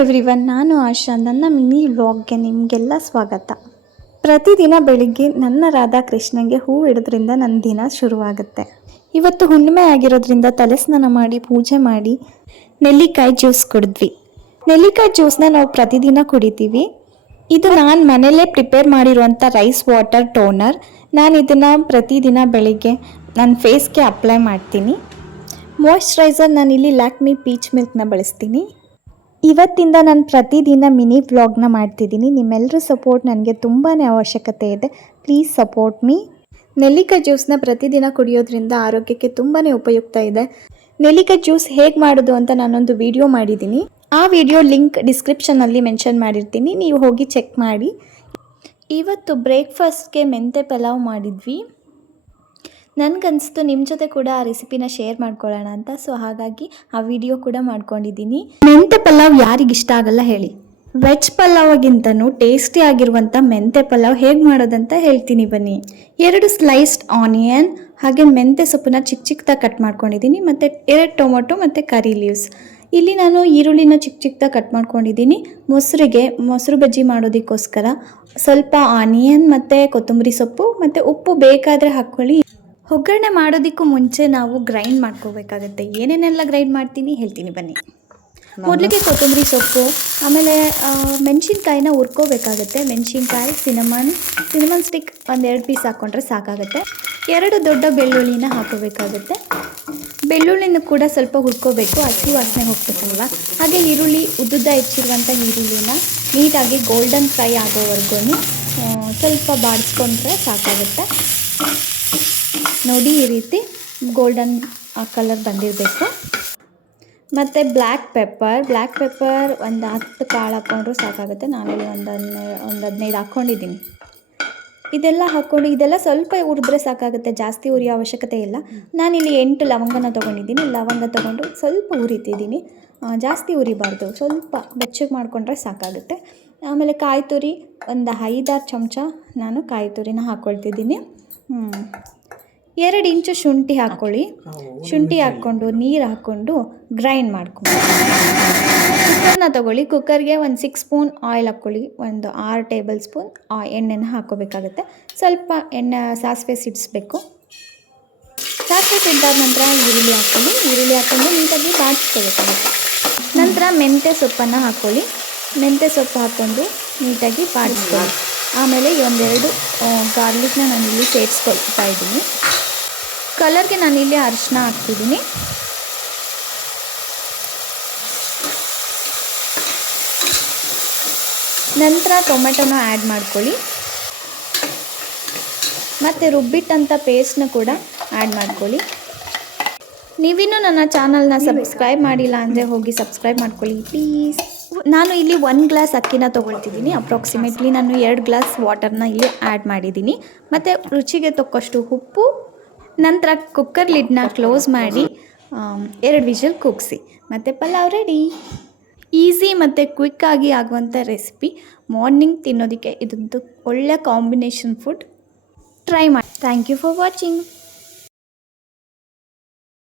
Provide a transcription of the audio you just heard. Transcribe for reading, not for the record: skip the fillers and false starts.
Everyone, ನಾನು ಆಶಾ. ನನ್ನ mini ವ್ಲಾಗ್ಗೆ ನಿಮಗೆಲ್ಲ ಸ್ವಾಗತ. ಪ್ರತಿದಿನ ಬೆಳಿಗ್ಗೆ ನನ್ನ ರಾಧಾಕೃಷ್ಣಂಗೆ ಹೂ ಇಡೋದ್ರಿಂದ ನನ್ನ ದಿನ ಶುರುವಾಗುತ್ತೆ. ಇವತ್ತು ಹುಣ್ಣಿಮೆ ಆಗಿರೋದ್ರಿಂದ ತಲೆ ಸ್ನಾನ ಮಾಡಿ ಪೂಜೆ ಮಾಡಿ ನೆಲ್ಲಿಕಾಯಿ ಜ್ಯೂಸ್ ಕುಡಿದ್ವಿ. ನೆಲ್ಲಿಕಾಯಿ ಜ್ಯೂಸ್ನ ನಾವು ಪ್ರತಿದಿನ ಕುಡಿತೀವಿ. ಇದು ನಾನು ಮನೆಯಲ್ಲೇ ಪ್ರಿಪೇರ್ ಮಾಡಿರುವಂಥ ರೈಸ್ ವಾಟರ್ ಟೋನರ್. ನಾನು ಇದನ್ನು ಪ್ರತಿದಿನ ಬೆಳಿಗ್ಗೆ ನನ್ನ ಫೇಸ್ಗೆ ಅಪ್ಲೈ ಮಾಡ್ತೀನಿ. ಮಾಯ್ಶ್ಚರೈಸರ್ ನಾನಿಲ್ಲಿ ಲ್ಯಾಕ್ಮಿ ಪೀಚ್ ಮಿಲ್ಕ್ನ ಬಳಸ್ತೀನಿ. ಇವತ್ತಿಂದ ನಾನು ಪ್ರತಿದಿನ ಮಿನಿ ವ್ಲಾಗ್ನ ಮಾಡ್ತಿದ್ದೀನಿ. ನಿಮ್ಮೆಲ್ಲರ ಸಪೋರ್ಟ್ ನನಗೆ ತುಂಬಾ ಅವಶ್ಯಕತೆ ಇದೆ. Please support me. ನೆಲ್ಲಿಕಾಯಿ ಜ್ಯೂಸ್ನ ಪ್ರತಿದಿನ ಕುಡಿಯೋದ್ರಿಂದ ಆರೋಗ್ಯಕ್ಕೆ ತುಂಬಾ ಉಪಯುಕ್ತ ಇದೆ. ನೆಲ್ಲಿಕಾಯಿ ಜ್ಯೂಸ್ ಹೇಗೆ ಮಾಡೋದು ಅಂತ ನಾನೊಂದು ವಿಡಿಯೋ ಮಾಡಿದ್ದೀನಿ. ಆ ವಿಡಿಯೋ ಲಿಂಕ್ ಡಿಸ್ಕ್ರಿಪ್ಷನಲ್ಲಿ ಮೆನ್ಷನ್ ಮಾಡಿರ್ತೀನಿ, ನೀವು ಹೋಗಿ ಚೆಕ್ ಮಾಡಿ. ಇವತ್ತು ಬ್ರೇಕ್ಫಾಸ್ಟ್ಗೆ ಮೆಂತೆ ಪಲಾವ್ ಮಾಡಿದ್ವಿ. ನನಗನ್ನಿಸ್ತು ನಿಮ್ಮ ಜೊತೆ ಕೂಡ ಆ ರೆಸಿಪಿನ ಶೇರ್ ಮಾಡ್ಕೊಳ್ಳೋಣ ಅಂತ. ಸೊ ಹಾಗಾಗಿ ಆ ವಿಡಿಯೋ ಕೂಡ ಮಾಡ್ಕೊಂಡಿದ್ದೀನಿ. ಮೆಂತೆ ಪಲಾವ್ ಯಾರಿಗಿಷ್ಟ ಆಗಲ್ಲ ಹೇಳಿ? ವೆಜ್ ಪಲಾವ್ಗಿಂತನೂ ಟೇಸ್ಟಿ ಆಗಿರುವಂಥ ಮೆಂತೆ ಪಲಾವ್ ಹೇಗೆ ಮಾಡೋದಂತ ಹೇಳ್ತೀನಿ ಬನ್ನಿ. 2 ಸ್ಲೈಸ್ಡ್ ಆನಿಯನ್ ಹಾಗೆ ಮೆಂತೆ ಸೊಪ್ಪನ್ನ ಚಿಕ್ಕ ಚಿಕ್ಕದಾಗಿ ಕಟ್ ಮಾಡ್ಕೊಂಡಿದ್ದೀನಿ. ಮತ್ತು 2 ಟೊಮೊಟೊ ಮತ್ತು ಕರಿ ಲೀವ್ಸ್. ಇಲ್ಲಿ ನಾನು ಈರುಳ್ಳಿನ ಚಿಕ್ಕ ಚಿಕ್ಕದಾಗಿ ಕಟ್ ಮಾಡ್ಕೊಂಡಿದ್ದೀನಿ. ಮೊಸರು ಬಜ್ಜಿ ಮಾಡೋದಕ್ಕೋಸ್ಕರ ಸ್ವಲ್ಪ ಆನಿಯನ್ ಮತ್ತು ಕೊತ್ತಂಬರಿ ಸೊಪ್ಪು ಮತ್ತು ಉಪ್ಪು ಬೇಕಾದರೆ ಹಾಕ್ಕೊಳ್ಳಿ. ಒಗ್ಗರಣೆ ಮಾಡೋದಕ್ಕೂ ಮುಂಚೆ ನಾವು ಗ್ರೈಂಡ್ ಮಾಡ್ಕೋಬೇಕಾಗತ್ತೆ. ಏನೇನೆಲ್ಲ ಗ್ರೈಂಡ್ ಮಾಡ್ತೀನಿ ಹೇಳ್ತೀನಿ ಬನ್ನಿ. ಮೊದಲಿಗೆ ಕೊತ್ತಂಬರಿ ಸೊಪ್ಪು, ಆಮೇಲೆ ಮೆಣಸಿನ್ಕಾಯಿನ ಹುರ್ಕೋಬೇಕಾಗತ್ತೆ. ಮೆಣಸಿನ್ಕಾಯಿ, ಸಿನಮನ್ ಸ್ಟಿಕ್ 1-2 ಪೀಸ್ ಹಾಕ್ಕೊಂಡ್ರೆ ಸಾಕಾಗುತ್ತೆ. 2 ದೊಡ್ಡ ಬೆಳ್ಳುಳ್ಳಿನ ಹಾಕೋಬೇಕಾಗುತ್ತೆ. ಬೆಳ್ಳುಳ್ಳಿನ ಕೂಡ ಸ್ವಲ್ಪ ಹುರ್ಕೋಬೇಕು, ಹಸಿ ವಾಸನೆ ಹೋಗ್ಬೇಕಲ್ವ. ಹಾಗೆ ಈರುಳ್ಳಿ, ಉದ್ದುದ್ದ ಹೆಚ್ಚಿರುವಂಥ ಈರುಳ್ಳಿನ ನೀಟಾಗಿ ಗೋಲ್ಡನ್ ಫ್ರೈ ಆಗೋವರೆಗೂ ಸ್ವಲ್ಪ ಬಾಡಿಸ್ಕೊಂಡ್ರೆ ಸಾಕಾಗುತ್ತೆ. ನೋಡಿ, ಈ ರೀತಿ ಗೋಲ್ಡನ್ ಕಲರ್ ಬಂದಿರಬೇಕು. ಮತ್ತು ಬ್ಲ್ಯಾಕ್ ಪೆಪ್ಪರ್ ಒಂದು 10 ಕಾಳು ಹಾಕ್ಕೊಂಡ್ರೂ ಸಾಕಾಗುತ್ತೆ. ನಾನಿಲ್ಲಿ ಒಂದು 15 ಹಾಕ್ಕೊಂಡಿದ್ದೀನಿ. ಇದೆಲ್ಲ ಹಾಕ್ಕೊಂಡು ಇದೆಲ್ಲ ಸ್ವಲ್ಪ ಹುರಿದ್ರೆ ಸಾಕಾಗುತ್ತೆ, ಜಾಸ್ತಿ ಹುರಿಯೋ ಅವಶ್ಯಕತೆ ಇಲ್ಲ. ನಾನಿಲ್ಲಿ 8 ಲವಂಗನ ತೊಗೊಂಡಿದ್ದೀನಿ. ಲವಂಗ ತೊಗೊಂಡು ಸ್ವಲ್ಪ ಹುರಿತಿದ್ದೀನಿ, ಜಾಸ್ತಿ ಹುರಿಬಾರ್ದು, ಸ್ವಲ್ಪ ಬೆಚ್ಚಗೆ ಮಾಡಿಕೊಂಡ್ರೆ ಸಾಕಾಗುತ್ತೆ. ಆಮೇಲೆ ಕಾಯಿ ತುರಿ ಒಂದು 5-6 ಚಮಚ ನಾನು ಕಾಯಿ ತುರಿನ ಹಾಕ್ಕೊಳ್ತಿದ್ದೀನಿ. 2 ಇಂಚು ಶುಂಠಿ ಹಾಕ್ಕೊಳ್ಳಿ. ಶುಂಠಿ ಹಾಕ್ಕೊಂಡು ನೀರು ಹಾಕ್ಕೊಂಡು ಗ್ರೈಂಡ್ ಮಾಡ್ಕೊಂಡು ಕುಕ್ಕರ್ನ ತೊಗೊಳ್ಳಿ. ಕುಕ್ಕರ್ಗೆ ಒಂದು 6 ಸ್ಪೂನ್ ಆಯಿಲ್ ಹಾಕ್ಕೊಳ್ಳಿ. ಒಂದು 6 ಟೇಬಲ್ ಸ್ಪೂನ್ ಎಣ್ಣೆನ ಹಾಕ್ಕೋಬೇಕಾಗುತ್ತೆ. ಸ್ವಲ್ಪ ಸಾಸಿವೆ ಸಿಡಿಸ್ಬೇಕು. ಸಾಸಿವೆ ಸಿಡ್ದಾದ ನಂತರ ಈರುಳ್ಳಿ ಹಾಕ್ಕೊಂಡು ನೀಟಾಗಿ ಬಾಡಿಸ್ಕೋಬೇಕಾಗುತ್ತೆ. ನಂತರ ಮೆಂತ್ಯ ಸೊಪ್ಪನ್ನು ಹಾಕ್ಕೊಳ್ಳಿ. ಮೆಂತ್ಯ ಸೊಪ್ಪು ಹಾಕ್ಕೊಂಡು ನೀಟಾಗಿ ಬಾಡಿಸ್ಕೊಳ್ಳಿ. ಆಮೇಲೆ 1-2 ಗಾರ್ಲಿಕ್ನ ನಾನಿಲ್ಲಿ ಸೇರಿಸ್ಕೊಳ್ತಾ ಇದ್ದೀನಿ. ಕಲರ್ಗೆ ನಾನಿಲ್ಲಿ ಅರಿಶಿನ ಹಾಕ್ತಿದ್ದೀನಿ. ನಂತರ ಟೊಮೆಟೊನ ಆ್ಯಡ್ ಮಾಡ್ಕೊಳ್ಳಿ. ಮತ್ತು ರುಬ್ಬಿಟ್ಟಂಥ ಪೇಸ್ಟ್ನ ಕೂಡ ಆ್ಯಡ್ ಮಾಡ್ಕೊಳ್ಳಿ. ನೀವಿನ್ನೂ ನನ್ನ ಚಾನಲ್ನ ಸಬ್ಸ್ಕ್ರೈಬ್ ಮಾಡಿಲ್ಲ ಅಂದರೆ ಹೋಗಿ ಸಬ್ಸ್ಕ್ರೈಬ್ ಮಾಡ್ಕೊಳ್ಳಿ ಪ್ಲೀಸ್. ನಾನು ಇಲ್ಲಿ 1 ಗ್ಲಾಸ್ ಅಕ್ಕಿನ ತೊಗೊಳ್ತಿದ್ದೀನಿ. ಅಪ್ರಾಕ್ಸಿಮೇಟ್ಲಿ ನಾನು 2 ಗ್ಲಾಸ್ ವಾಟರ್ನ ಇಲ್ಲಿ ಆ್ಯಡ್ ಮಾಡಿದ್ದೀನಿ. ಮತ್ತು ರುಚಿಗೆ ತಕ್ಕಷ್ಟು ಉಪ್ಪು. ನಂತರ ಕುಕ್ಕರ್ ಲಿಡ್ನ ಕ್ಲೋಸ್ ಮಾಡಿ 2 ವಿಷಲ್ ಕೂಗಿಸಿ. ಮತ್ತು ಪಲಾವ್ ರೆಡಿ. ಈಸಿ ಮತ್ತು ಕ್ವಿಕ್ಕಾಗಿ ಆಗುವಂಥ ರೆಸಿಪಿ. ಮಾರ್ನಿಂಗ್ ತಿನ್ನೋದಕ್ಕೆ ಇದೊಂದು ಒಳ್ಳೆ ಕಾಂಬಿನೇಷನ್ ಫುಡ್. ಟ್ರೈ ಮಾಡಿ. Thank you for watching.